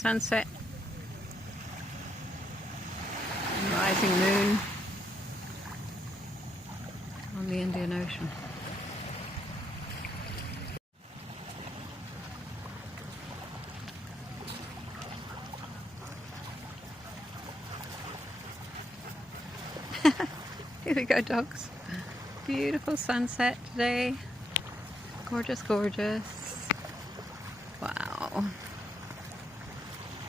sunset. And rising moon on the Indian Ocean. Here we go, dogs. Beautiful sunset today. Gorgeous, gorgeous. Wow.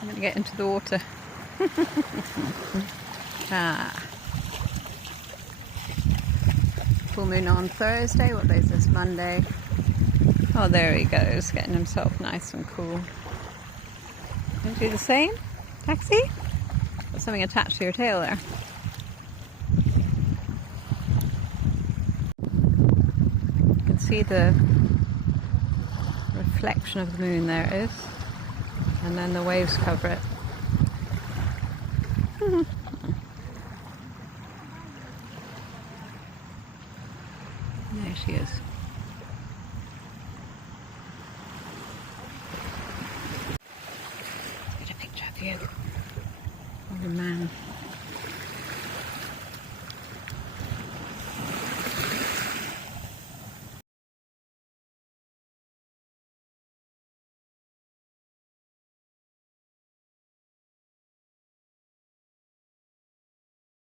I'm going to get into the water. Full moon on Thursday. What day is this? Monday. Oh, there he goes, getting himself nice and cool. Going to do the same? Taxi? Got something attached to your tail there. You can see the reflection of the moon, there it is. And then the waves cover it. There she is. Let's get a picture of you. Oh man.